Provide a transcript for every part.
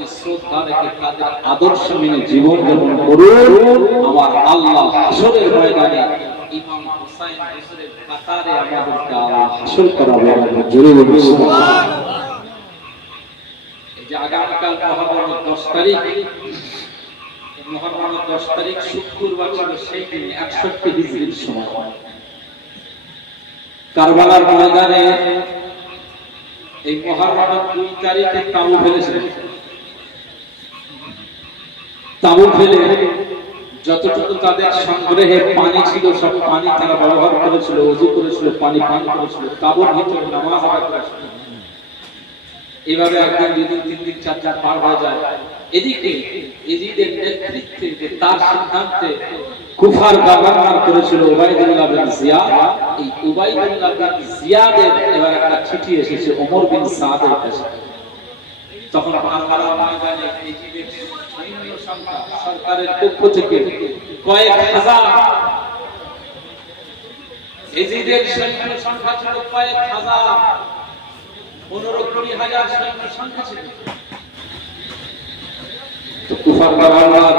প্রতি শ্রদ্ধা রেখে তাদের আদর্শ মেনে জীবন যাপন করুন। আমার আল্লাহ হাসরের ময়দানে ইমাম হুসাইন হুজুরের কাতারে আমাদেরকে আল্লাহ হাসর করাবে। জোরে বলুন সুবহানাল্লাহ। এই যে আগামীকাল মুহররমের 10 তারিখ, মুহররমের 10 তারিখ শুক্রবার ছিল, সেই দিন 61 হিজরির সময় কারবালার ময়দানে এই মুহররমের 2 তারিখে তাবু ফেলেছিলেন। তাবু ফেলে যতটুকু তাদের সংগ্রহে পানি ছিল সব পানি তারা ব্যবহার করেছিল, ওযু করেছিল, পানি পান করেছিল, তাবুর ভিতরে নামাজ আদায় করেছিল। এইভাবে একদিন, দুই দিন, তিন দিন, চার দিন পার হয়ে যায়। এদিকে ইজিদের নেতৃত্বে যে তার সিদ্ধান্তে কুফার গভর্নর করেছিল উবাইদুল্লাহ বিন জিয়াদ, এই উবাইদুল্লাহ বিন জিয়াদের এবার একটা চিঠি এসেছে ওমর বিন সাদের কাছে। তখন কারবালার ময়দানে ইজিদের সৈন্য সংখ্যা সরকারের পক্ষ থেকে কয়েক হাজার, ইজিদের সৈন্য সংখ্যা ছিল কয়েক হাজার, 15-20 হাজার সৈন্য সংখ্যা ছিল। কুফার গভর্নর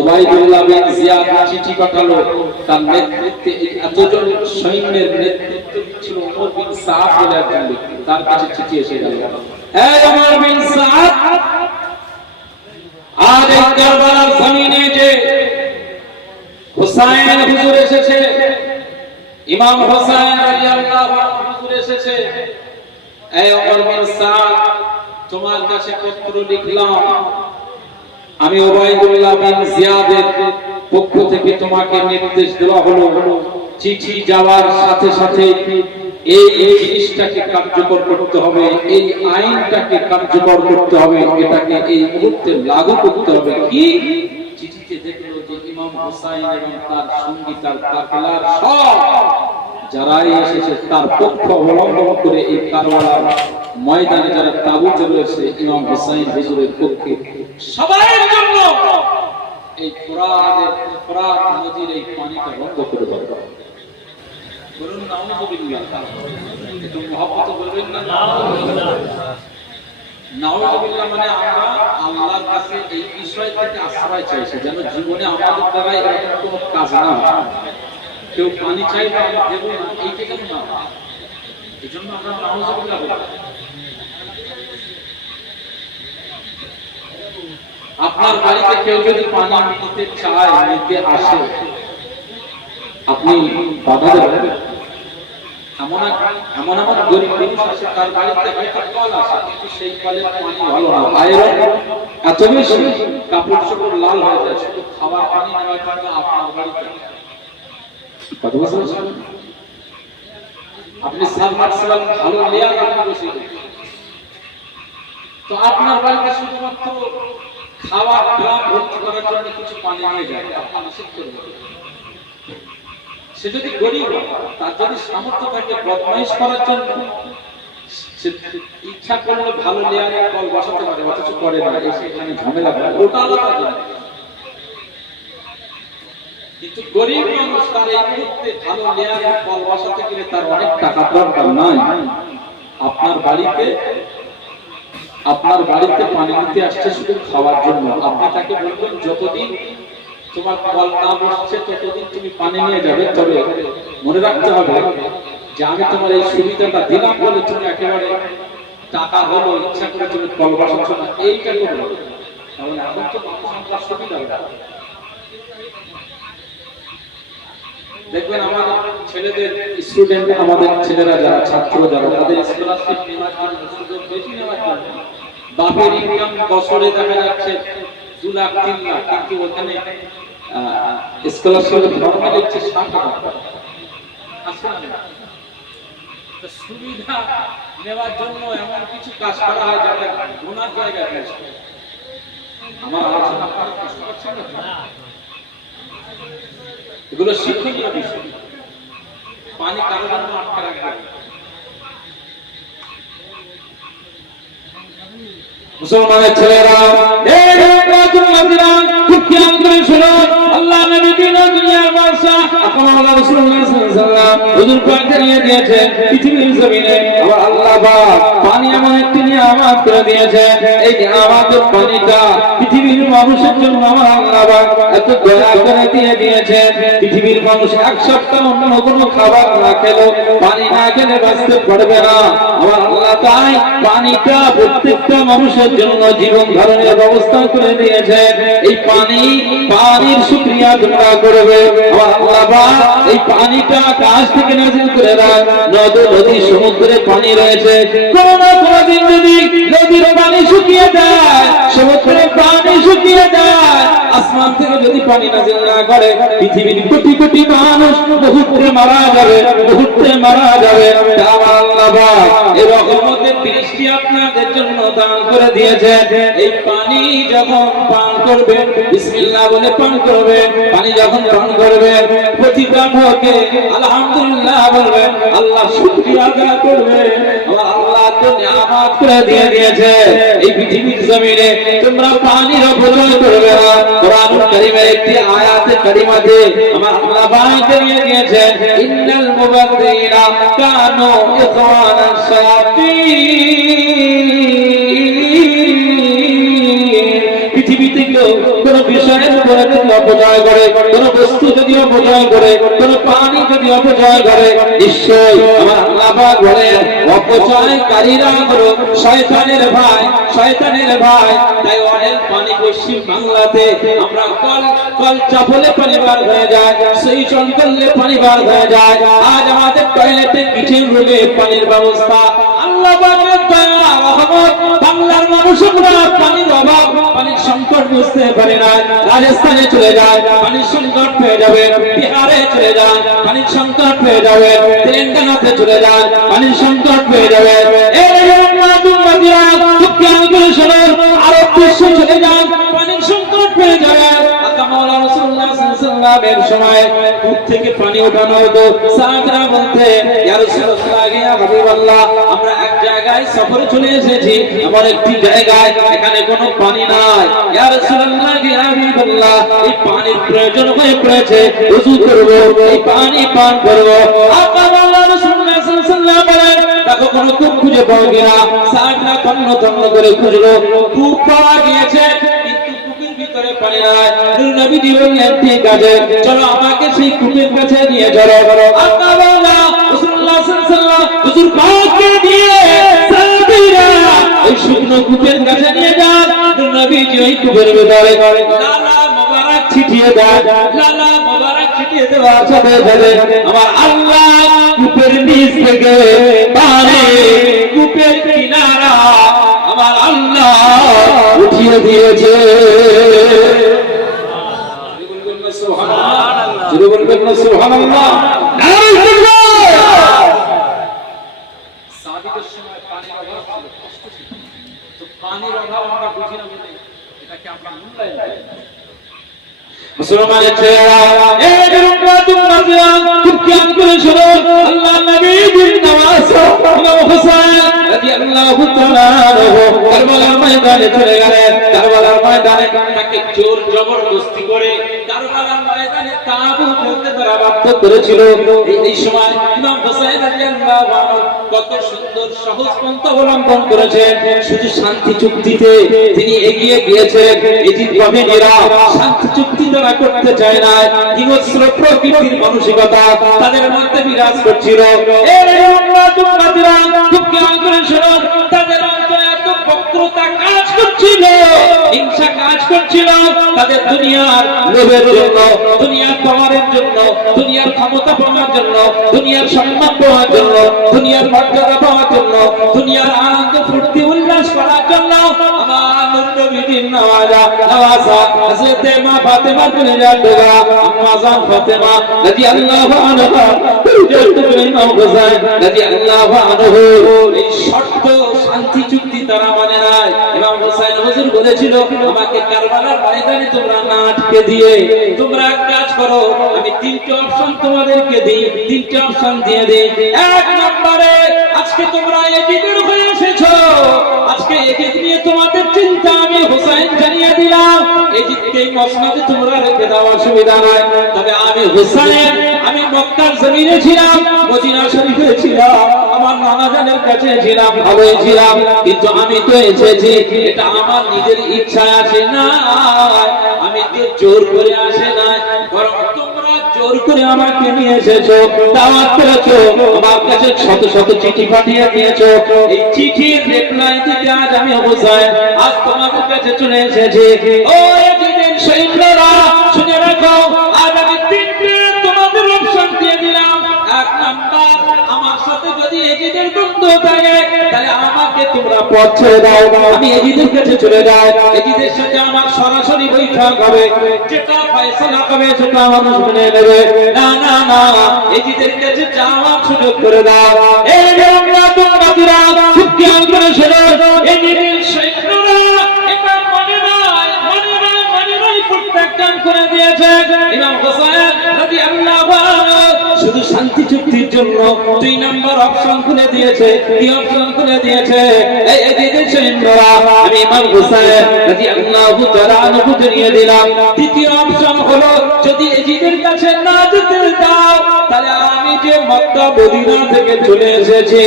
উবাইদুল্লাহ বিন জিয়াদ চিঠি পাঠালো, তার নেতৃত্বে এতজন সৈন্যের নেতৃত্ব ছিল ওমর বিন সাদ বলে একজন ব্যক্তি। তার কাছে চিঠি এসে গেল, হে ওমর বিন সাদ, আজ এই কারবালার জমিনে যে হুসাইন হুজুর এসেছে, ইমাম হুসাইন রাদিয়াল্লাহু আনহু হুজুর এসেছে, হে ওমর বিন সাদ, তোমার কাছে পত্র লিখলাম। আমি উবাইদুল্লাহ বিন জিয়াদের পক্ষ থেকে তোমাকে নির্দেশ দেওয়া হলো, চিঠি যাওয়ার সাথে সাথে এই জিনিসটাকে কার্যকর করতে হবে, এই আইনটাকে কার্যকর করতে হবে, এটাকে এই মুহূর্তে লাগু করতে হবে। কি? চিঠিতে দেখলো যে ইমাম হুসাইন এবং তার সঙ্গী, তার কাফেলার সব যারাই এসেছে তার পক্ষ অবলম্বন করে এই কারবালার ময়দানে যারা তাবুতে রয়েছে ইমাম হুসাইন হুজুরের পক্ষে, সবার জন্য এই ফোরাত নদীর এই পানিটা বন্ধ করে দেওয়া। বলুন নাউযুবিল্লাহ। একটু মহব্বত বলবেন না নাউযুবিল্লাহ। নাউযুবিল্লাহ মানে আমরা আল্লাহর কাছে এই বিষয় থেকে আশ্রয় চাইছি, যেন জীবনে আমাদের দ্বারা এরকম কোনো কাজ না হয়। কেউ পানি চাইবে আমরা দেব না, এইটা কেন না, এই জন্য আমরা নাউযুবিল্লাহ বলি। আপনার বাড়িতে কেউ যদি পানি নিতে চায়, নিতে আসে, আপনি বাধা দেবেন? এমন গরিব মানুষ আছে তার বাড়িতে হয়তো কল আসে, কিন্তু সেই কলের পানি ভালো না, আয়রন এত বেশি, কাপড় চোপড় লাল হয়ে যায়, শুধু খাবার পানি নেওয়ার জন্য আপনার বাড়িতে আপনি সাবমার্সিবল ভালো লেয়ার আপনি বসে, তো আপনার বাড়িতে শুধুমাত্র খাওয়ার ড্রাম ভর্তি করার জন্য কিছু পানি নিয়ে যায়, আপনি নিষেধ করবেন? সে যদি গরিব, তার যদি সামর্থ্য থাকে বদমাইশ করার জন্য, সে ইচ্ছা করলে ভালো লেয়ারের কল বসাতে পারে, অথচ করে না, এখানে ঝামেলা করে, ওটা আলাদা জিনিস। কিন্তু গরিব মানুষ তার এই মুহূর্তে ভালো লেয়ারের কল বসাতে গেলে তার অনেক টাকা দরকার নাই। আপনার বাড়িতে পানি নিতে আসছে শুধু খাওয়ার জন্য, আপনি তাকে বলবেন যতদিন তোমার কল না বসছে ততদিন তুমি পানি নিয়ে যাবে, তবে মনে রাখতে হবে যে আমি তোমার এই সুবিধাটা দিলাম বলে তুমি একেবারে টাকা হলো ইচ্ছা করে তুমি কল বসাচ্ছ না, এইটা করবো। কারণ এখন তো মানুষ সুবিধা দেখবেন আমাদের ছেলেদের স্টুডেন্ট, আমাদের ছেলেরা যারা ছাত্র যারা, তাদের স্কলারশিপ নেওয়ার জন্য, সুযোগ বেশি নেওয়ার জন্য বাপের ইনকাম বছরে দেখা যাচ্ছে 2 লাখ 3 লাখ, কিন্তু ওখানে স্কলারশিপ নরমাল হচ্ছে 60,000 টাকা। সুবিধা নেওয়ার জন্য এমন কিছু কাজ করা হয় যাতে গুনার জায়গায় পৌঁছে। আমার আলোচনা আপনারা বুঝতে পারছেন না? এগুলো শিক্ষণীয় বিষয়। পানি কারো জন্য আটকে রাখবে মুসলমানের ছেলেরা, এই খুব খেয়াল করে শোনো, আল্লাহ নবী দিন দুনিয়ার বাদশা এখন আল্লাহ রাসূলুল্লাহ সাল্লাল্লাহু আলাইহি ওয়াসাল্লাম হুজুর পাক জানিয়ে দিয়েছেন পৃথিবীর জমিনে আমার আল্লাহ পাক পানি এমন একটি নিয়ামত করে দিয়েছেন, এই নিয়ামতের পানিটা পৃথিবীর মানুষের জন্য আমার আল্লাহ পাক এত দয়া করে দিয়ে দিয়েছেন। পৃথিবীর মানুষ এক সপ্তাহ অন্য কোনো খাবার না খেলেও পানি না খেলে বাঁচতে পারবে না। আমার আল্লাহ তাই পানিটা প্রত্যেকটা মানুষের জন্য জীবন ধারণের ব্যবস্থা করে দিয়েছেন। এই পানির শুকরিয়া তোমরা করবে। আমার আল্লাহ পাক এই পানিটা আকাশ থেকে নাযিল করে দেন। নদী সমুদ্রে পানি রয়েছে, কোন না কোনদিন যদি নদীর পানি শুকিয়ে যায়, সমুদ্রের পানি শুকিয়ে যায়, আসমান থেকে যদি পানি নাযিল না করে পৃথিবীর কোটি কোটি মানুষ মুহূর্তে মারা যাবে, মুহূর্তে মারা যাবে। আমার আল্লাহ পাক এই রহমতের বৃষ্টি আপনাদের জন্য দান করে দিয়েছে। এই পানি যখন পান করবেন বিসমিল্লাহ বলে পান করবেন। পানি যখন পান করবেন প্রতিটা ঢোকে আলহামদুলিল্লাহ বলবেন, আল্লাহ শুকরিয়া আদায় করবেন। আমার আল্লাহ তো নিয়ামত করে দিয়ে দিয়েছে। এই পৃথিবীর জমিনে তোমরা পানির অপচয় করবে না। কোরআনুল কারীমের একটি আয়াতে কারিমাতে আমার আল্লাহ পাক জানিয়ে দিয়েছেন, ইন্নাল মুবাযযিরিনা কানু ইখওয়ানাশ শায়াতিন। পৃথিবীতে কেউ কোন বিষয়ের উপরে যদি অপচয় করে, কোন বস্তু যদি অপচয় করে, কোন পানি যদি অপচয় করে, নিশ্চয়ই আমার আল্লাহ পাক বলেন অপচয়কারীরা হলো শয়তানের ভাই, শয়তানের ভাই। তাই অনেক পানি পশ্চিম বাংলাতে আমরা কল চাপলে পানি বার হয়ে যায়, সেই চললে পানি বার হয়ে যায়। আজ আমাদের টয়লেটে কিচেন রুমে পানির ব্যবস্থা আল্লাহ পাকের দয়া রহমত। বাংলার মানুষরা পানির অভাব, পানির সংকট বুঝতে পারে না। রাজস্থানে চলে যায় পানির সংকট পেয়ে যাবে, বিহারে চলে যায় পানির সংকট পেয়ে যাবে, তেলেঙ্গানাতে চলে যায় পানির সংকট পেয়ে যাবে। আরব বিশ্ব চলে যায় পানির সংকট পেয়ে যাবে। সময় কূপ থেকে পানি ওঠানো হতো, সাহাবারা বলতেন ইয়া রাসূলুল্লাহ ইয়া হাবিবাল্লাহ, আমরা এক জায়গায় সফরে চলে এসেছি, এমন একটি জায়গায় এখানে কোনো পানি নাই। ইয়া রাসূলুল্লাহ ইয়া হাবিবাল্লাহ, এই পানির প্রয়োজন হয়ে পড়েছে, ওযু করব, এই পানি পান করব। আল্লাহ রাসূলুল্লাহ সাল্লাল্লাহু আলাইহি ওয়াসাল্লাম বলেন দেখো কোনো কূপ খুঁজে পাওয়া গেল। সাহাবারা তন্ন করে খুঁজলো, কূপ পাওয়া গিয়েছে কিন্তু কূপের ভিতরে পানি নাই। নবীজি বললেন ঠিক আছে চলো আমাকে সেই কূপের কাছে নিয়ে চলো। আল্লাহ রাসূলুল্লাহ সাল্লাল্লাহু আলাইহি ওয়াসাল্লাম হুজুর পাককে দিয়ে সাহাবীরা ওই শুকনো কূপের কাছে নিয়ে যান। নবীজি ওই কূপের ভিতরে লালা মোবারক ছিটিয়ে দেন। লালা মোবারক ছিটিয়ে দেওয়ার সাথে সাথে আমার আল্লাহ কূপের নিচ থেকে পানি, কূপের কিনারা আমার আল্লাহ উঠিয়ে দিয়েছে। সুবহানাল্লাহ। সাহাবীদের সময় পানির অভাব ছিল, কষ্ট ছিল। তো পানির অভাব আমরা বুঝি না বলে এটাকে আমরা মূল্যায়ন করি না। মুসলমানের ছেলেরা এই রুমরাতুল মাদিয়া খুব খেয়াল করে শোনো। আল্লাহ নবীর নওয়াজ ইমাম হুসাইন রাদিয়াল্লাহু তাআলা কারবালার ময়দানে চলে গেলেন। কারবালার ময়দানে তাকে জোর জবরদস্তি করে কারবালার ময়দানে তাবুত ফেলতে তারা বাধ্য করেছিল। এই সময় ইমাম হুসাইন রাদিয়াল্লাহু আনহু কত সুন্দর সহজ পন্থা অবলম্বন করেছেন। শুধু শান্তি চুক্তিতে তিনি এগিয়ে গিয়েছেন। ইজিদ বাহিনীরা শান্তি চুক্তি তারা করতে চায় না, হিংস্র প্রকৃতির মানসিকতা তাদের মধ্যে বিরাজ করছিল। এই রুমরাতুল মাদিয়া খুব খেয়াল করে শোনো, তাদের অন্তরে এত বক্রতা কাজ করছিল, হিংসা কাজ করছিল। তাদের দুনিয়ার লোভের জন্য, দুনিয়ার পাওয়ারের জন্য, দুনিয়ার ক্ষমতা পাওয়ার জন্য, দুনিয়ার সম্মান পাওয়ার জন্য, দুনিয়ার মর্যাদা পাওয়ার জন্য, দুনিয়ার আনন্দ ফুর্তি উল্লাস করার জন্য আমার নবীর নওয়াজা হযরত মা ফাতেমা বলে যাওয়া আম্মা জান ফাতেমা রাদিয়াল্লাহু আনহা ইমাম হুসাইন রাদিয়াল্লাহু আনহু এই শর্ত শান্তি চুক্তি তারা মানে নাই। ইমাম হুসাইন হুজুর বলেছিল আমাকে কারবালার ময়দানে তোমরা না আটকে দিয়ে তোমরা এক কাজ করো, আমি তিনটে অপশন তোমাদেরকে দিই, তিনটে অপশন দিয়ে দিই। এক নম্বরে আজকে তোমরা এদিকের হয়ে এসেছো, আজকে এদিক নিয়ে তোমাদের চিন্তা আমি হুসাইন জানিয়ে দিলাম। এজিদকে মসনদে তোমরা রেখে দাও, অসুবিধা নাই। তবে আমি হুসাইন, আমি মক্কার জমিনে ছিলাম, মদিনা শরীফে ছিলাম, আমার নানা জানের কাছে ছিলাম, ভালোই ছিলাম, কিন্তু আমি তো এসেছি এটা আমার নিজের ইচ্ছা আছে না, আমি তো জোর করে আসে না, বরং তোমরা জোর করে আমাকে নিয়ে এসেছো, দাওয়াত করেছো, আমার কাছে শত শত চিঠি পাঠিয়ে দিয়েছো। এই চিঠির রিপ্লাই দিতে আজ আমি হুসাইন আজ তোমাদের কাছে চলে এসেছি। ও এজিদের সৈন্যরা, শুনে রাখো, আজ আমি তিনটে তোমাদের অপশন দিয়ে দিলাম। এক নাম্বার, আমার সাথে যদি এজিদের দ্বন্দ্ব থাকে তাহলে আমাকে তোমরা পথ ছেড়ে দাও, আমি এজিদের কাছে চলে যাই, এজিদের সাথে আমার সরাসরি বৈঠক হবে, যেটা ফয়সালা হবে সেটা মানুষ মেনে নেবে। না না না, এজিদের কাছে যাওয়ার সুযোগ করে দাও। এই আমরা তোমাদেরা খুব খেয়াল করে শোনো, এজিদের সৈন্যরা এটা মনে নয়, মনে নয়, মনে নয়, প্রত্যাখ্যান করে দিয়েছে। ইমাম হুসাইন রাদিয়াল্লাহু আনহু শুধু শান্তি চুক্তির জন্য 2 নম্বর অপশন খুলে দিয়েছে। কি অপশন খুলে দিয়েছে? এই এজিদের সৈন্যরা, আমি ইমাম হুসাইন রাদিয়াল্লাহু তাআলা আনহু জানিয়ে দিলাম, দ্বিতীয় অপশন হলো যদি এজিদের কাছে না যেতে দাও তাহলে আমি যে মক্কা মদিনা থেকে চলে এসেছি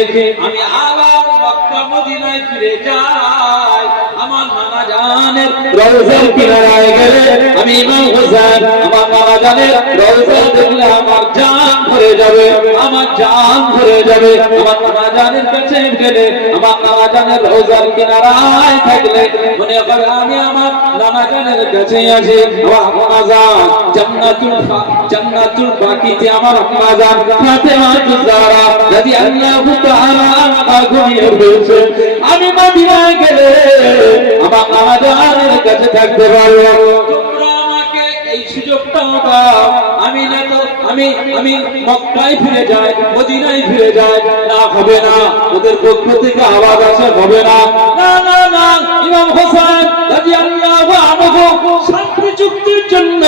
আমি আবার মক্কা মদিনায় ফিরে যাই, আমার নানা জানের রওজার কিনারায় গেলে আমি ইমাম হুসাইন আমার নানা জানের রওজা দেখলে আমার জান ভরে যাবে, আমার জান ভরে যাবে। আমার নানা জানের কাছে গেলে, আমার নানা জানের রওজার কিনারায় থাকলে মনে করে আমি আমার নানা জানের কাছে আছি। আমার আম্মা জান জান্নাতুল বাকিতে আমার আম্মা জান ফাতেমা জাহরা রাদিয়াল্লাহু তাআলা আনহা ঘুমিয়ে রয়েছে, আমি মদিনায় গেলে আমার নানা জানের কাছে থাকতে পারবো। তোমরা আমাকে এই সুযোগটা দাও, আমি না তো আমি মক্কায় ফিরে যাই, মদিনায় ফিরে যাই, না হবে না, ওদের পক্ষ থেকে আওয়াজ আসে হবে না। না না না, ইমাম হুসাইন রাদিয়াল্লাহু আনহু শান্তি চুক্তির জন্য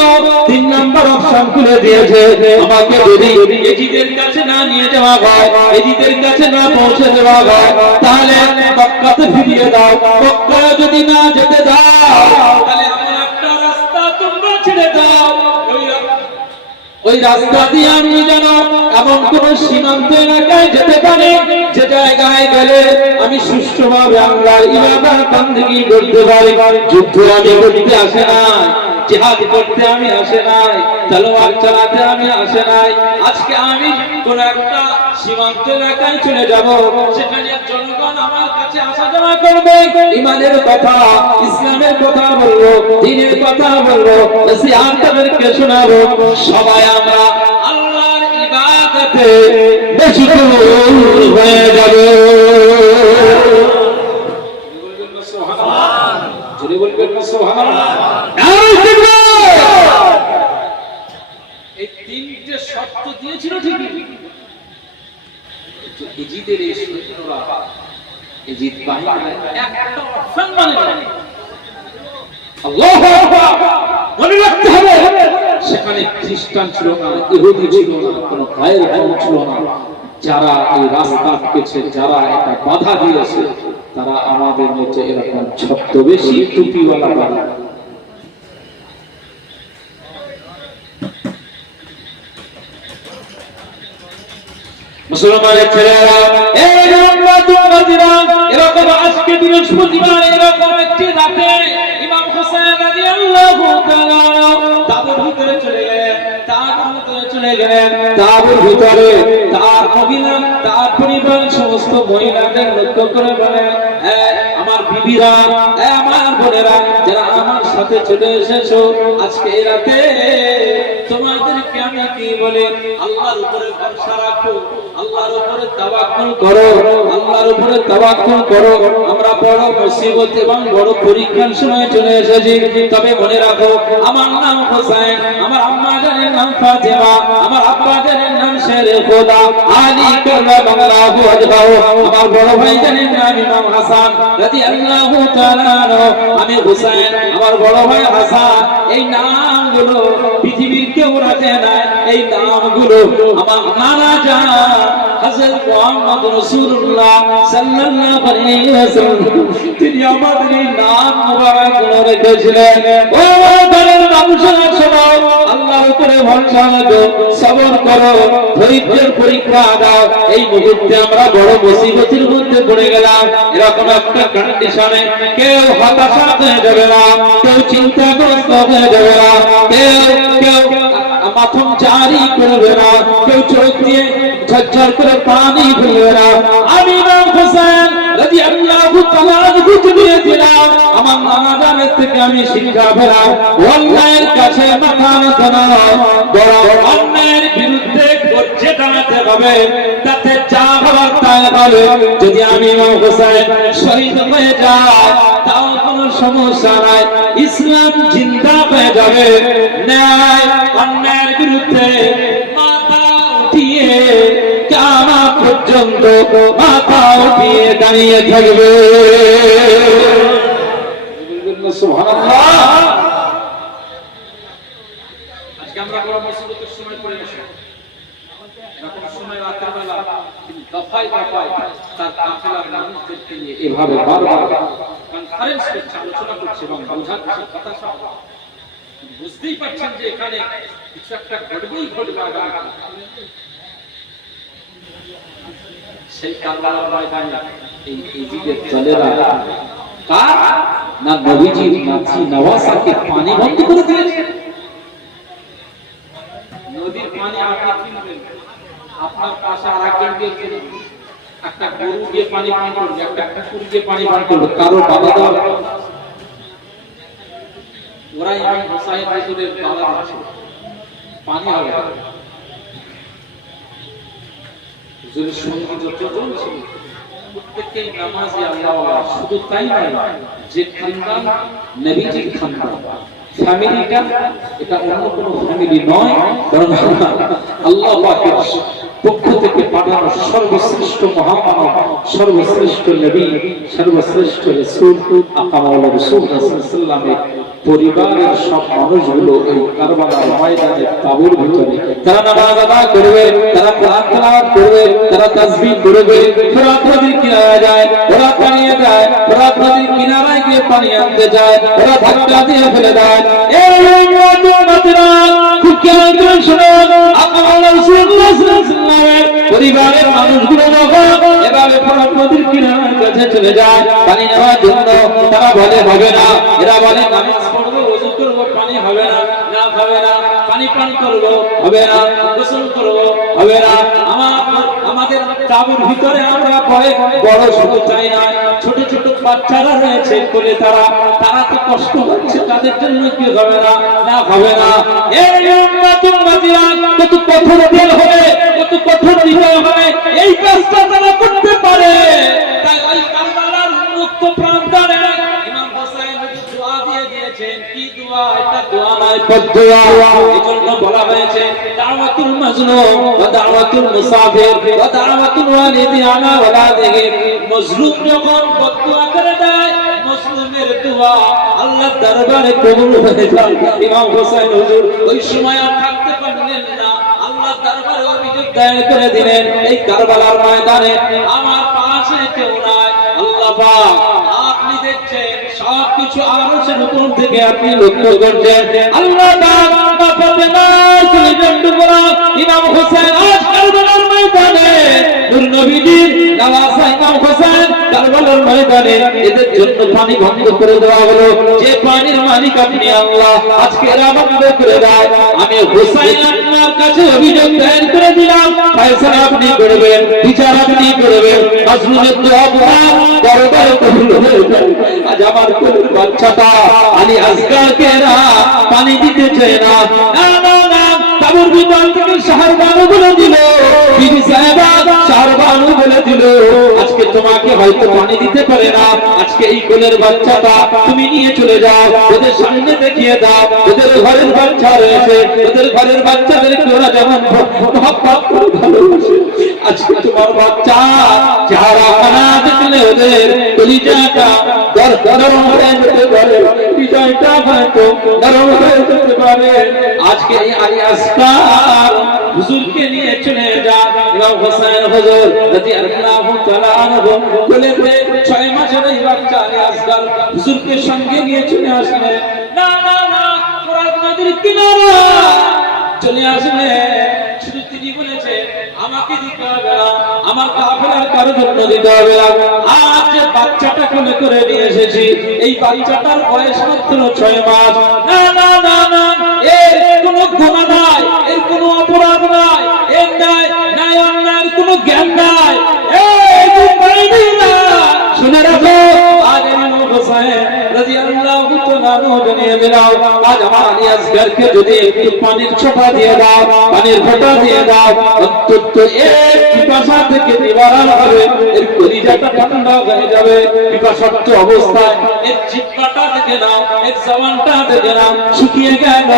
3 নম্বর অপশন খুলে দিয়েছে। আমাকে যদি এজিদের কাছে না নিয়ে যাওয়া হয়, এজিদের কাছে না পৌঁছে দেওয়া হয়, তাহলে মক্কাতে ফিরিয়ে দাও, মক্কায় যদি না যেতে দাও তাহলে এমন একটা রাস্তা তোমরা ছেড়ে দাও, ওই রাস্তা দিয়ে আমি যেন এমন কোন সীমান্ত এলাকায় যেতে পারি যে জায়গায় গেলে আমি সুষ্ঠুভাবে আল্লাহর ইবাদত বন্দেগী করতে পারি। যুদ্ধ আমি করতে আসে নাই, জিহাদ করতে আমি আসে নাই, তলোয়ার চালাতে আমি আসে নাই। আজকে আমি কোন একটা সীমান্ত এলাকায় চলে যাব, সেখানে জনগণ আমার কাছে আসা যাওয়া করবে, ইমানের কথা, ইসলামের কথা বলবো, দ্বীনের কথা বলবো, নসিহত তাদেরকে শোনাবো। সবাই আমরা আল্লাহর ইবাদতে মশগুল হয়ে যাব। বলবেন না সুবহানাল্লাহ? যদি বলবেন না সুবহানাল্লাহ? এই তিনটে শর্ত দিয়েছিল ঠিকই, এজিদের এই সৈন্যরা, এজিদ বাহিনী একটা অপশন মানে আল্লাহু আকবার, মনে রাখতে হবে সেখানে খ্রিস্টান ছিল না, ইহুদি ছিল না, কোন গায়ের কম ছিল না। যারা এই রাস্তা পেছে, যারা এটা বাধা দিয়েছে, তারা আমাদের মধ্যে এরকম ছদ্মবেশী টুপিওয়ালা বাধা। মুসলমানের ছেলেরা, এই এরকম আজকে বৃহস্পতিবার এরকম একটি রাতে ইমাম হুসাইন রাদিয়াল্লাহু তাআলা তাঁবুর ভিতরে চলে গেলেন, তাঁবুর ভিতরে তার মহিলা, তার পরিবার, সমস্ত মহিলাদের লক্ষ্য করে বলেন, আমার বিবিরা, আমার বোনেরা, যারা আমার সাথে চলে এসেছো আজকে এই রাতে, তোমাদেরকে আমি কি বলে, আল্লাহর উপরে ভরসা রাখো, আল্লাহর উপরে তাওয়াক্কুল করো, আল্লাহর উপরে তাওয়াক্কুল করো। আমরা বড় মুসিবত এবং বড় পরীক্ষার সময় চলে এসেছি, তবে মনে রাখো আমার নাম হুসাইন, আমার আম্মা জানের নাম ফাতেমা, আমার আব্বা জানের নাম শেরে খোদা আলী কাররামাল্লাহু ওয়াজহাহু, আমার বড় ভাই জানের নাম ইমাম হাসান রাদিয়াল্লাহু তাআলা আনহু, আমি হুসাইন, আমার বড় ভাই হাসান। এই নামগুলো পৃথিবীর কেউ রাখে না, এই নামগুলো আমার নানা জান হযরত মুহাম্মদ রাসূলুল্লাহ সাল্লাল্লাহু আলাইহি ওয়াসাল্লাম তিনি আমাদের এই নাম মোবারক গুলো রেখেছিলেন। ও দলের মানুষেরা শোনো, আল্লাহর উপরে ভরসা রাখো, সবর করো, ধৈর্যের পরীক্ষা দাও। এই মুহূর্তে আমরা বড় মুসিবতের মধ্যে পড়ে গেলাম। এরকম একটা কন্ডিশনে কেউ হতাশা হয়ে যাবে না, কেউ চিন্তাগ্রস্ত হয়ে যাবে না, কেউ মাথুম জারি করবে না, কেউ চোখ দিয়ে ঝরঝর করে পানি ফেলবে না। আমি ইমাম হোসেন রাদিয়াল্লাহু তাআলা বুঝ দিয়েছিলাম, আমার নানা জানের থেকে আমি শিক্ষা পেলাম, অন্যায়ের কাছে মাথা নত না, বরং অন্যায়ের বিরুদ্ধে গর্জে দাঁড়াতে হবে, তাতে যা হবার তাই হবে। যদি আমি ইমাম হোসেন শহীদ হয়ে যাই তাও কোনো সমস্যা নাই, ইসলাম জিন্দা হয়ে যাবে। ন্যায় অন্যায়ের বিরুদ্ধে মাথা উঠিয়ে কিয়ামত পর্যন্ত মাথা উঠিয়ে দাঁড়িয়ে থাকবে। সুবহানাল্লাহ। আজকে আমরা বড় মুসিবতের সময় পড়ে গেছি। এরকম সময় রাতের বেলা তিনি দফায় দফায় তার কাফেলার মানুষদেরকে নিয়ে এভাবে বারবার কনফারেন্স করছে, আলোচনা করছে এবং বোঝাচ্ছে কথা সব। বুঝতেই পারছেন যে এখানে কিছু একটা ঘটবেই ঘটবে আগামী। সেই কারবালার ময়দানে এই ইজিদের দলেরা কার না নবীজির নাতি নওয়াসাকে পানি বন্ধ করে দিয়েছে। নদীর পানি আপনি কিনবেন, আপনার পাশে আরেকজন গিয়ে একটা গরু গিয়ে পানি পান করবে, একটা কুকুর গিয়ে পানি পান করবে, কারো বাবা দেওয়ার ওরা ইমাম হোসাইন হুজুরের বাবা আছে, পানি হবে। হুজুরের সঙ্গে যতজন ছিল প্রত্যেককেই নামাজি আল্লাহওয়ালা, শুধু তাই নয়, যে খানদান নবীজির খানদান ফ্যামিলিটা, এটা অন্য কোনো ফ্যামিলি নয়, বরং আল্লাহ পাকের পক্ষ থেকে পাঠানো সর্বশ্রেষ্ঠ মহামানব, সর্বশ্রেষ্ঠ নবী, সর্বশ্রেষ্ঠ রাসূল আকা মাওলানা রাসূলুল্লাহ সাল্লাল্লাহু আলাইহি ওয়াসাল্লামের পরিবারের সব মানুষগুলো এই কারবালার ময়দানে তাঁবুর ভিতরে তারা নামাজ আদায় করবে, তারা কোরআন তেলাওয়াত করবে, তারা তাসবিহ করবে। ফোরাত নদীর কিনারায় যায়, ওরা পানিয়ে যায়, ফোরাত নদীর কিনারায় গিয়ে পানি আনতে যায়, ওরা ধাক্কা দিয়ে ফেলে দেয়। এই উম্মতেরা খুব খেয়াল করে শোনো, আকা মাওলানা রাসূলুল্লাহ সাল্লাল্লাহু আলাইহি ওয়াসাল্লামের পরিবারের মানুষগুলো যখন এভাবে ফোরাত নদীর কিনারার কাছে চলে যায় পানি নেওয়ার জন্য, তারা বলে হবে না, এরা বলে নামাজ পড়বো, ওযু করবো, পানি হবে না, না হবে না, পানি পান করবো হবে না, গোসল করবো হবে না। আমাদের তাঁবুর ভিতরে আমরা পরে বড় শুধু চাই না, ছোট ছোট বাচ্চারা রয়েছে কোলে, তারা তো কষ্ট পাচ্ছে, তাদের জন্য কি হবে না, না হবে না। এই উম্মতুম্মাতিরা কত কঠোর দিল হবে, কত কঠোর হৃদয় হবে, এই কাজটা তারা করতে পারে। তাই ওই কারবালার মুক্ত প্রান্তরে ইমাম হোসেন দোয়া দিয়ে দিয়েছেন। কি দোয়া? এটা দোয়া নয়, বদদোয়া। এজন্য বলা হয়েছে দাওয়াতুল মাজলুম ওয়া দাওয়াতুল মুসাফির ওয়া দাওয়াতুল ওয়ালিদি আলা ওয়ালাদিহি। মাজলুম যখন বদদোয়া করে দেয়, মাজলুমের দোয়া আল্লাহর দরবারে কবুল হয়ে যায়। ইমাম হোসেন হুজুর ওই সময় আর থাকতে পারলেন না, আল্লাহর দরবারে অভিযোগ দায়ের করে দিলেন, এই কারবালার ময়দানে আমার পাশে কেউ নাই। আল্লাহ পাক আপনি দেখছেন সবকিছু আরশের উপর থেকে আপনি লক্ষ্য করছেন। আল্লাহ পাক ফাতেমা সুলতান দুবরা ইমাম হোসেন আজ কারবালার ময়দানে নূর নবীজির নওয়াসা ইমাম হোসেন কারবালার ময়দানে এদের জন্য পানি বন্ধ করে দেওয়া হলো। যে পানির মালিক আপনি আল্লাহ, আজকে এরা বন্ধ করে দেয়। আমি হোসেন আপনার কাছে অভিযোগ দায়ের করে দিলাম, ফয়সালা আপনি করবেন, বিচার আপনি করবেন। মাজলুমের দোয়া দরবারে কবুল হয়ে যায়। আজ আমার কোলের বাচ্চাটা আলী আসগারকে এরা পানি দিতে চায় না, না না না, তাবুর ভিতর থেকে শাহরবানু বলে দিল, বিবি সাহেবা শাহরবানু বলে দিল, আজকে তোমাকে হয়তো পানি দিতে পারে না, আজকে এই কোলের বাচ্চাটা তুমি নিয়ে চলে যাও, ওদের সামনে দেখিয়ে দাও, ওদের ঘরের বাচ্চা রয়েছে, ওদের ঘরের বাচ্চাদেরকে ওরা যেমন মহব্বত করে ভালোবাসে, আজকে তোমার বাচ্চা যারা খানা দেখলে ওদের কলিজাটা গরম হয়ে যেতে পারে, হৃদয়টা হয়তো গরম হয়ে যেতে পারে। আজকে এই আলী আসগার হুজুরকে নিয়ে চলে যান। ইমাম হোসেন হুজুর রাদিয়াল্লাহু তাআলা আনহু কোলেতে 6 মাসের এই বাচ্চা আলী হুজুরকে সঙ্গে নিয়ে চলে আসলেন। না না না, ফোরাত নদীর কিনারা চলে আসবে। শুধু তিনি বলেছে আমাকে দিতে হবে না, আমার কাফেলার কারোর জন্য দিতে হবে না। আজ যে বাচ্চাটা কোলে করে নিয়ে এসেছি, এই বাচ্চাটার বয়স মাত্র 6 মাস। না না না না, এর কোনো গুনাহ নাই, এর কোনো অপরাধ নাই, এর নাই নাই অন্যায়ের কোনো জ্ঞান নাই। এই তুমি না শুনে রাখো, আজ ইমাম হোসেন রাদিয়াল্লাহু তাআলা জানিয়ে দিলাম, আজ আমার আলী আসগরকে যদি একটু পানির ছোটা দিয়ে দাও, পানির ফোঁটা দিয়ে দাও, অন্তত এক পিপাসা থেকে নিবারণ হবে, এর কলিজাটা ঠান্ডা হয়ে যাবে। পিপাসার্ত অবস্থায় এর জিহ্বাটা দেখে নাও, এর জবানটা দেখে নাও শুকিয়ে গেল।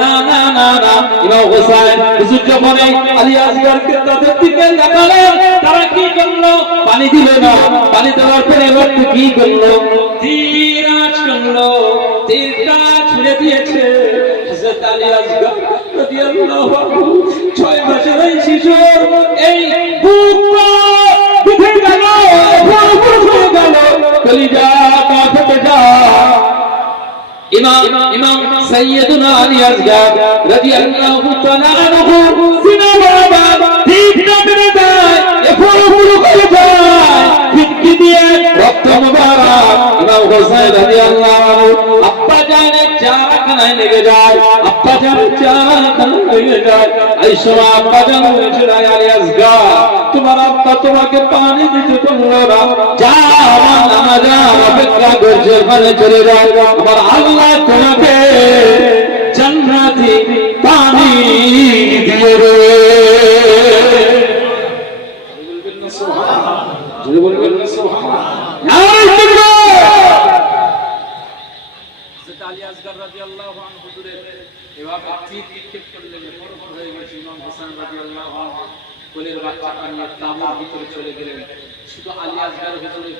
না না না না, ইমাম হোসেন হুজুর যখন আলী আসগরকে তাদের দিকে তাকালেন, তারা কি করলো? পানি দিল না। পানি দেওয়ার পরে এবার কি করলো? তীর আঁচ করলো, তীরটা ছুড়ে দিয়েছে। হযরত আলী আসগর রাদিয়াল্লাহু আনহু 6 মাসের এই শিশু এই বুকটা উঠে গেল, উঠে গেল, কলিজাটা ফেটে যায়। ইমাম সাইয়্যিদুনা আলী আসগর রাদিয়াল্লাহু তাআলা আনহু সিনাবাবা তীরটা মেরে দেয়, এফুরু করে যায়, ফিটকি দিয়ে রক্ত মুবারক ইমাম হোসেন রাদিয়াল্লাহু আনহু আব্বা জানের চারাখানায় লেগে যায়। আব্বা জানের চারাখানায় লেগে যায়। এই সময় আব্বা জান বলেছিল, আলী আসগর তোমার আব্বা তোমাকে পানি দিতে পারলো না, যা আমার নানা যান অপেক্ষা করছে, ওখানে চলে যায়, আমার আল্লাহ তোমাকে জান্নাতি পানি দিয়ে দেবে। বলবেন না সুবহানাল্লাহ। আলী আসগর রাদিয়াল্লাহু আনহু হুজুরের এভাবে তীর নিক্ষেপ করলেন, পরপর হয়ে গেছে। ইমাম হোসেন রাদিয়াল্লাহু আনহু কোলের বাচ্চাটা নিয়ে তাঁবুর ভিতরে চলে গেলেন। শুধু আলী আসগর হুজুরের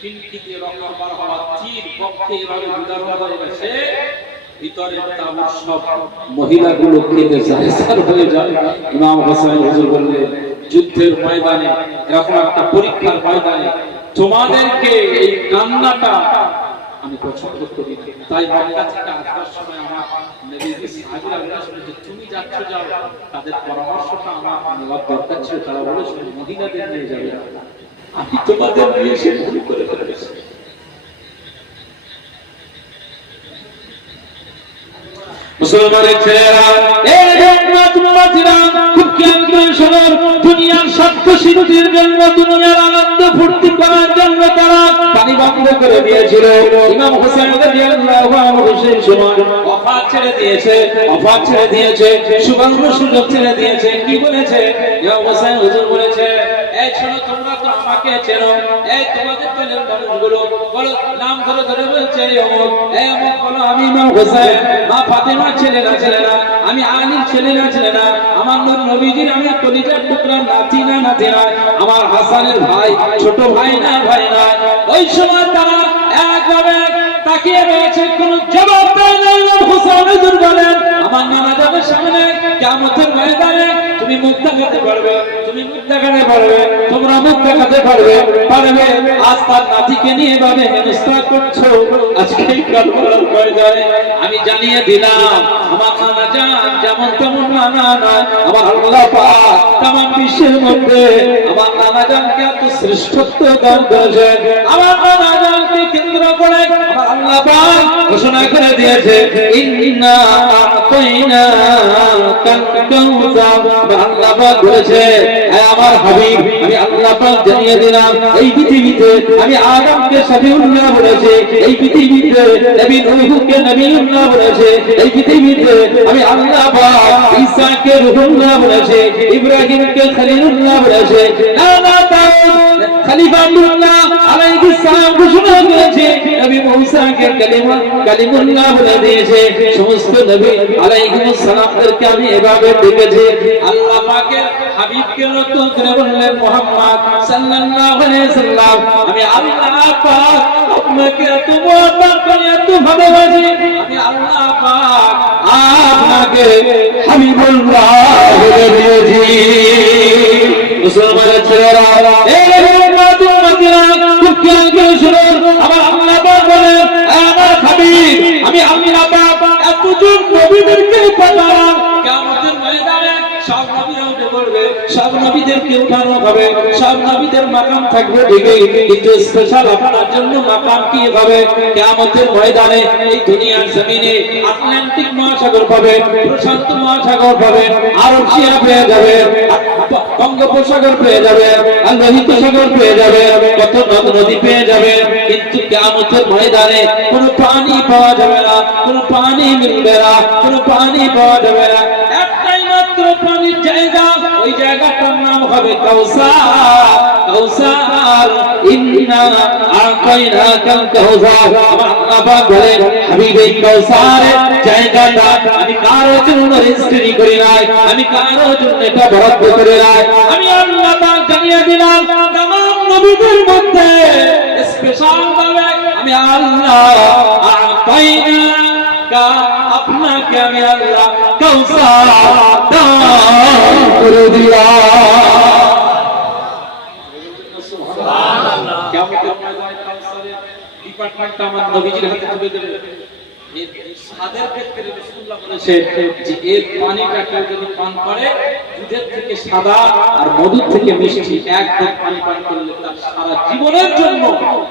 ফিনকি দিয়ে রক্ত বার হওয়া তীর পক্ষে এভাবে বিদারণ হয়ে গেছে, ভিতরের তাঁবুর সব মহিলাগুলো কেঁদে জায়জার হয়ে যায়। ইমাম হোসেন হুজুর বললেন, যুদ্ধের ময়দানে, এরকম একটা পরীক্ষার ময়দানে তোমাদেরকে এই কান্নাটা আমি পছন্দ করি, তাই মক্কা থেকে আসবার সময় আমার নবীজি সাহাবীরা বলেছিল যে তুমি যাচ্ছ যাও, তাদের পরামর্শটা আমার নেওয়ার দরকার ছিল। তারা বলেছিল মহিলাদের নিয়ে যাবে, আমি তোমাদের নিয়ে এসে ভুল করে ফেলেছি। মুসলমানের ছেলেরা, এই উম্মতিরা খুব খেয়াল করে শোনো, দুনিয়ার স্বার্থ সিদ্ধির জন্য, দুনিয়ার আনন্দ ফুর্তি করার জন্য তারা পানি বন্ধ করে দিয়েছিল। ইমাম হোসেন রাদিয়াল্লাহু আনহু সেই সময় ওফাত ছেড়ে দিয়েছে, ওফাত ছেড়ে দিয়েছে, সুবর্ণ সুযোগ ছেড়ে দিয়েছে। কি বলেছে ইমাম হোসেন হুজুর? বলেছে, এই শোনো, তোমরা তো আমাকে চেনো, এই তোমাদের ছেলের মানুষগুলো বলো, নাম ধরে ধরে বলছে এই অমুক, এই অমুক বলো, আমি ইমাম হোসেন, মা ফাতেমার ছেলে না, ছেলে না, আমি আলীর ছেলে না, ছেলে না, আমার নবীজির আমি কলিজার টুকরা নাতি না, নাতি না, আমার হাসানের ভাই, ছোট ভাই না, ভাই না। ওই সময় তারা একভাবে তাকিয়ে রয়েছে, কোন জবাব দেয় না। ইমাম হোসেন হুজুর বলেন, আমার নানা যাবের সামনে কিয়ামতের ময়দানে তুমি মুখ দেখাতে পারবে, তুমি মুখ দেখাতে পারবে, তোমরা মুখ দেখাতে পারবে, পারবে। আজ তার নাতিকে নিয়ে ভাবে হেনস্থা করছো। আজকে এই কারবালার ময়দানে আমি জানিয়ে দিলাম, আমার নানা জান যেমন তেমন নানা নয়, আমার আল্লাহ পাক তামাম বিশ্বের মধ্যে আমার নানা জানকে এত শ্রেষ্ঠত্ব দান করেছেন। আমার নানা জানকে কেন্দ্র করে আমার আল্লাহ পাক ঘোষণা করে দিয়েছে, ইন্না আতাইনা কাল কাউসার। আল্লাহ পাক বলেছে, আমার হাবিব আমি আল্লাহ পাক জানিয়ে দিলাম, এই পৃথিবীতে আমি আদমকে শফিউল্লাহ বলেছে, এই পৃথিবীতে নবী নূহকে নবীউল্লাহ বলেছে, এই পৃথিবীতে আমি আল্লাহ পাক ঈসাকে রূহুল্লাহ বলেছে, ইব্রাহিমকে খলিলুল্লাহ বলেছে, নানা দাউদ খলিফাতুল্লাহ আলাইহিস সালাম ঘোষণা করেছে, নবী মুসাকে কালিমুল্লাহ বলে দিয়েছে। সমস্ত নবী আলাইহিস সালামদেরকে আমি এভাবে ডেকেছি। আল্লাহ পাকের হাবিবকে নতুন করে বললেন, মুহাম্মদ সাল্লাল্লাহু আলাইহি সাল্লাম, আমি আল্লাহ পাক আপনাকে এত মহব্বত করি, এত ভালোবাসি, আমি আল্লাহ পাক আপনাকে হাবিবুল্লাহ বলে দিয়েছি। মুসলমানের ছেলেরা, এই উম্মতিরা খুব খেয়াল করে শুনুন, আমার আল্লাহ পাক বলেন, থেকে উঠানো হবে, সব নবীদের মাকাম থাকবে ঠিকই, কিন্তু স্পেশাল আপনার জন্য মাকাম কি হবে? কিয়ামতের ময়দানে এই দুনিয়ার জমিনে আটলান্টিক মহাসাগর পাবে, প্রশান্ত মহাসাগর পাবে, আরব সাগর পেয়ে যাবে, বঙ্গোপসাগর পেয়ে যাবে, আর লোহিত সাগর পেয়ে যাবে, কত নদ নদী পেয়ে যাবে, কিন্তু কিয়ামতের ময়দানে কোনো পানি পাওয়া যাবে না, কোনো পানি মিলবে না, কোনো পানি পাওয়া যাবে না। একটাই মাত্র পানির জায়গা, ওই জায়গাটার নাম হবে কাউসার। কাউসার, ইন্না আ'তাইনাকাল কাউসার। আমার আল্লাহ পাক বলেন, হাবিব এই কাউসারের জায়গাটা আমি কারো জন্য রেজিস্ট্রি করি নাই, আমি কারো জন্য এটা বরাদ্দ করে নাই, আমি আল্লাহ পাক জানিয়ে দিলাম तमाम নবীদের মধ্যে স্পেশাল ভাবে আমি আল্লাহ আ'তাইনাকা, আপনাকে আমি আল্লাহ কাউসার দান করে দিলাম। সুবহানাল্লাহ। কিয়ামতের ময়দানে কাউসারের ডিপার্টমেন্টটা আমার নবীজির হাতে তুলে দেবে। এর স্বাদের ক্ষেত্রে রাসূলুল্লাহ বলেছেন যে এর পানিটা কেউ যদি পান করে, দুধের থেকে সাদা আর মধুর থেকে মিষ্টি, একদম পানি পান করলে তার সারা জীবনের জন্য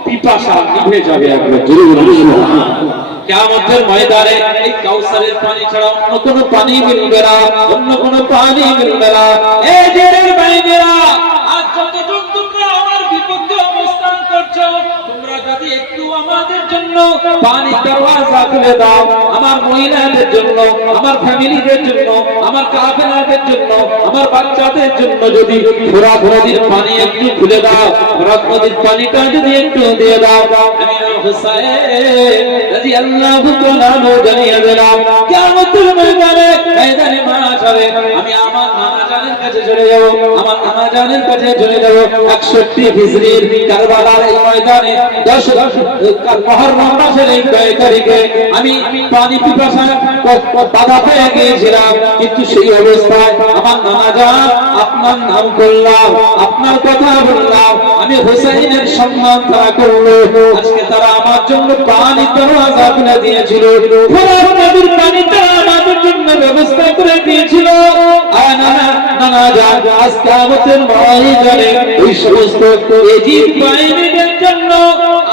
পিপাসা নিভে যাবে। একবার জোরে বলুন সুবহানাল্লাহ। কিয়ামতের ময়দানে এই কাউসারের পানি ছাড়া অন্য কোনো পানি মিলবে না, অন্য কোনো পানি মিলবে না। এই জেরের বাইরেরা, আজ যতজন তোমরা আমার বিপক্ষে অবস্থান করছো, তোমরা যদি একটু আমাদের জন্য পানি দরওয়াজা খুলে দাও, আমার মহিলাদের জন্য, আমার ফ্যামিলিদের জন্য, আমার কাফেলাদের জন্য, আমার বাচ্চাদের জন্য যদি ফোরাত নদীর পানি একটু খুলে দাও, ফোরাত নদীর পানিটা যদি একটু দিয়ে দাও, আমি হুসাইন রাদিয়াল্লাহু তাআলা জানিয়ে দিলাম কিয়ামতের ময়দানে, ময়দানে মাশারে আমি আমার নানা জানের কাছে চলে যাব, আমার নানা জানের কাছে চলে যাব। 61 হিজরির কারবালার এই ময়দানে 10 মুহররম মাসের এই 9 তারিখে আমি পানি পিপাসা বাধা পেয়ে গিয়েছিলাম, কিন্তু সেই অবস্থায় আমার নানা জান আপনার নাম করলাম, আপনার কথা বললাম, আমি হুসাইনের সম্মান তারা করলো। আজকে তারা আমার জন্য পানি দরওয়াজা খুলে দিয়েছিল, ফোরাত নদীর পানি তারা আমাদের জন্য ব্যবস্থা করে দিয়েছিল। আর নানা জান আজ কিয়ামতের ময়দানে ওই সমস্ত এজিদ বাহিনীদের জন্য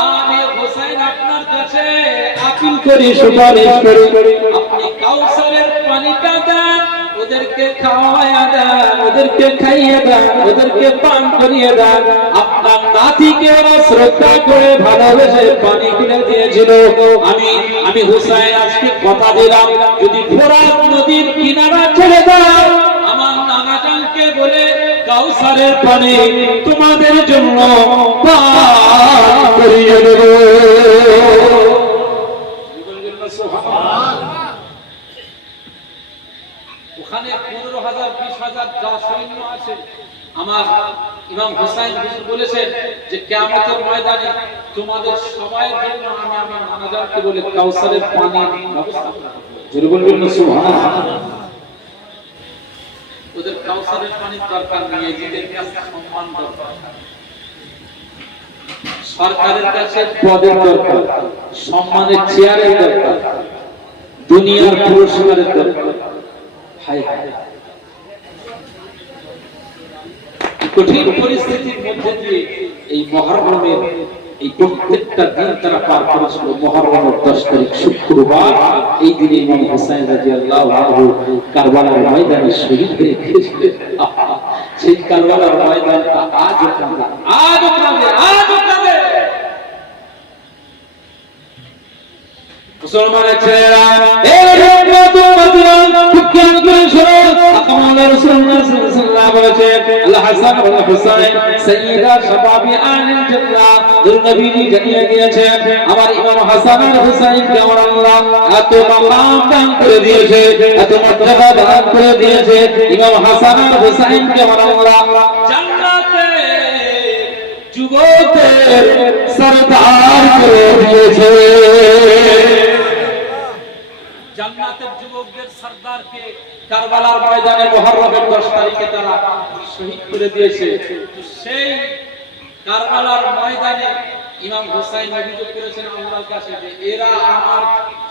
আমি হুসাইন আপনার কাছে আপিল করি, সুপারিশ করি, আপনি কাউসারের পানিটা দেন, ওদেরকে খাওয়ায়া দেন, ওদেরকে খাইয়ে দেন, ওদেরকে পান করিয়ে দেন। আপনার নাতিকে ওরা শ্রদ্ধা করে ভালোবেসে পানি কিনে দিয়েছিল। আমি হুসাইন আজকে কথা দিলাম, যদি ফোরাত নদীর কিনারা ছেড়ে দাও, আমার নানা জানকে বলে কাউসারের পানি তোমাদের জন্য পান করিয়ে দেব। ওখানে 15,000 20,000 যা সৈন্য আছে, আমার ইমাম হুসাইন হুজুর বলেছেন যে কিয়ামতের ময়দানে তোমাদের সবাইয়ের জন্য আমি আমার নানাজানকে বলে কাউসারের পানির ব্যবস্থা করব। জোরে বলবেন না সুবহানাল্লাহ। ওদের কাউসারের পানির দরকার নেই, এজিদের কাছে সম্মান দরকার, সরকারের কাছে পদের দরকার, সম্মানের চেয়ারের দরকার, দুনিয়ার পুরস্কারের দরকার। হায় হায়, কঠিন পরিস্থিতির মধ্যে দিয়ে এই মুহররমের এই প্রত্যেকটা দিন তারা পার করেছিল। মুহররমের 10 তারিখ শুক্রবার, এই দিনে ইমাম হুসাইন রাদিয়াল্লাহু আনহু কারবালার ময়দানে শহীদ হয়ে গিয়েছিলেন। সেই কারবালার ময়দানটা আজও কাঁদে, আজও কাঁদে, আজও কাঁদে। মুসলমানের ছেলেরা, এই রহমত মাদিয়ান খুব করে শোনো, আকামাল রাসূলুল্লাহ সাল্লাল্লাহু আলাইহি ওয়াসাল্লাম বলেছেন, আল হাসান ওয়াল হুসাইন সাইয়্যিদা শাবাবি আহলিল জান্নাহ। নবীজি জানিয়ে দিয়েছেন, আমার ইমাম হাসান আর হুসাইনকে আমার আল্লাহ এত মাকাম দান করে দিয়েছে, এত মর্যাদা দান করে দিয়েছে। ইমাম হাসান আর হুসাইনকে আমার আল্লাহ জান্নাতে যুবকদের সরদার করে দিয়েছে। জান্নাতের যুবকদের সরদারকে কারবালার ময়দানে মুহররমের 10 তারিখে তারা শহীদ করে দিয়েছে। সেই কারবালার ময়দানে ইমাম হুসাইন অভিযোগ করেছেন আল্লাহর কাছে যে এরা আমার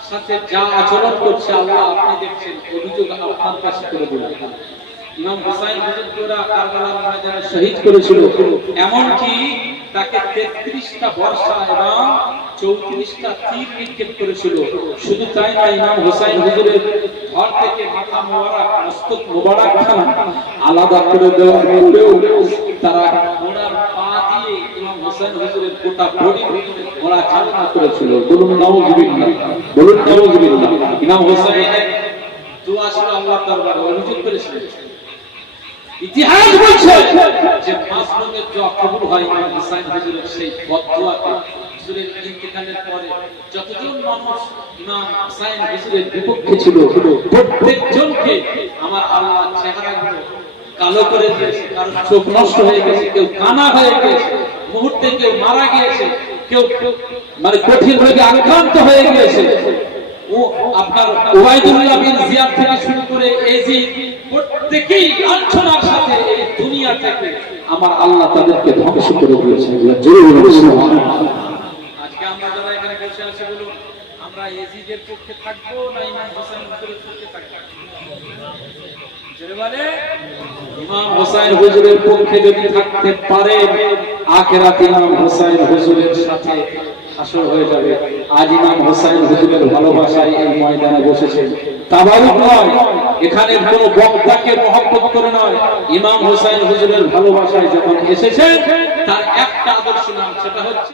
সাথে যা আচরণ করছে আল্লাহ আপনি দেখছেন, অভিযোগ আপনার কাছে করে দিলাম। ইমাম হুসাইন হুজুরকে ওরা কারবালার ময়দানে শহীদ করেছিল, এমনকি তাকে 33টা বর্ষা এবং 34টা তীর নিক্ষেপ করেছিল। শুধু তাই না, ইমাম হুসাইন হুজুরের ঘর থেকে মাথা মোবারক, মস্তক মোবারক আলাদা করে দেওয়া হলেও তারা ঘোড়ার পা দিয়ে ইমাম হুসাইন হুজুরের গোটা বডি ঘোড়া চালনা করেছিল। বলুন নাউজুবিল্লাহ, বলুন নাউজুবিল্লাহ। ইমাম হুসাইনের দোয়া ছিল আল্লাহর দরবারে, অনুযোগ করেছিলেন। ইতিহাস বলছে যে মাসলুমের দোয়া কবুল হয় ইমাম হুসাইন হুজুরের সেই বদদোয়াতে। হুজুরের ইন্তেকালের পরে যতজন মানুষ ইমাম হুসাইন হুজুরের বিপক্ষে ছিল, প্রত্যেকজনকে আমার আল্লাহ চেহারাগুলো কালো করে দিয়েছে। কারো চোখ নষ্ট হয়ে গেছে, কেউ কানা হয়ে গেছে, মুহূর্তে কেউ মারা গিয়েছে, কেউ মানে কঠিন রোগে আক্রান্ত হয়ে গিয়েছে। ও আপনার ওবাইদুল্লাহ বিন জিয়াদ থেকে শুরু করে এজিদ, প্রত্যেকই লাঞ্ছনার সাথে এই দুনিয়া থেকে আমার আল্লাহ তাদেরকে ধ্বংস করে দিয়েছেন। আজকে আমরা যারা এখানে বসে আছি, বলুন আমরা এজিদের পক্ষে থাকবো না ইমাম হুসাইন হুজুরের পক্ষে থাকবো? বলে ইমাম হুসাইন হুজুরের পক্ষে যদি থাকতে পারে, আখিরাতে ইমাম হুসাইন হুজুরের সাথে হাসর হয়ে যাবে। আজ ইমাম হুসাইন হুজুরের ভালোবাসায় এই ময়দানে বসেছে, তাবারুক নয়, এখানে কোনো বক্তাকে মহব্বত করে নয়। ইমাম হুসাইন হুজুরের ভালোবাসায় যখন এসেছেন, তার একটা আদর্শ নাম, সেটা হচ্ছে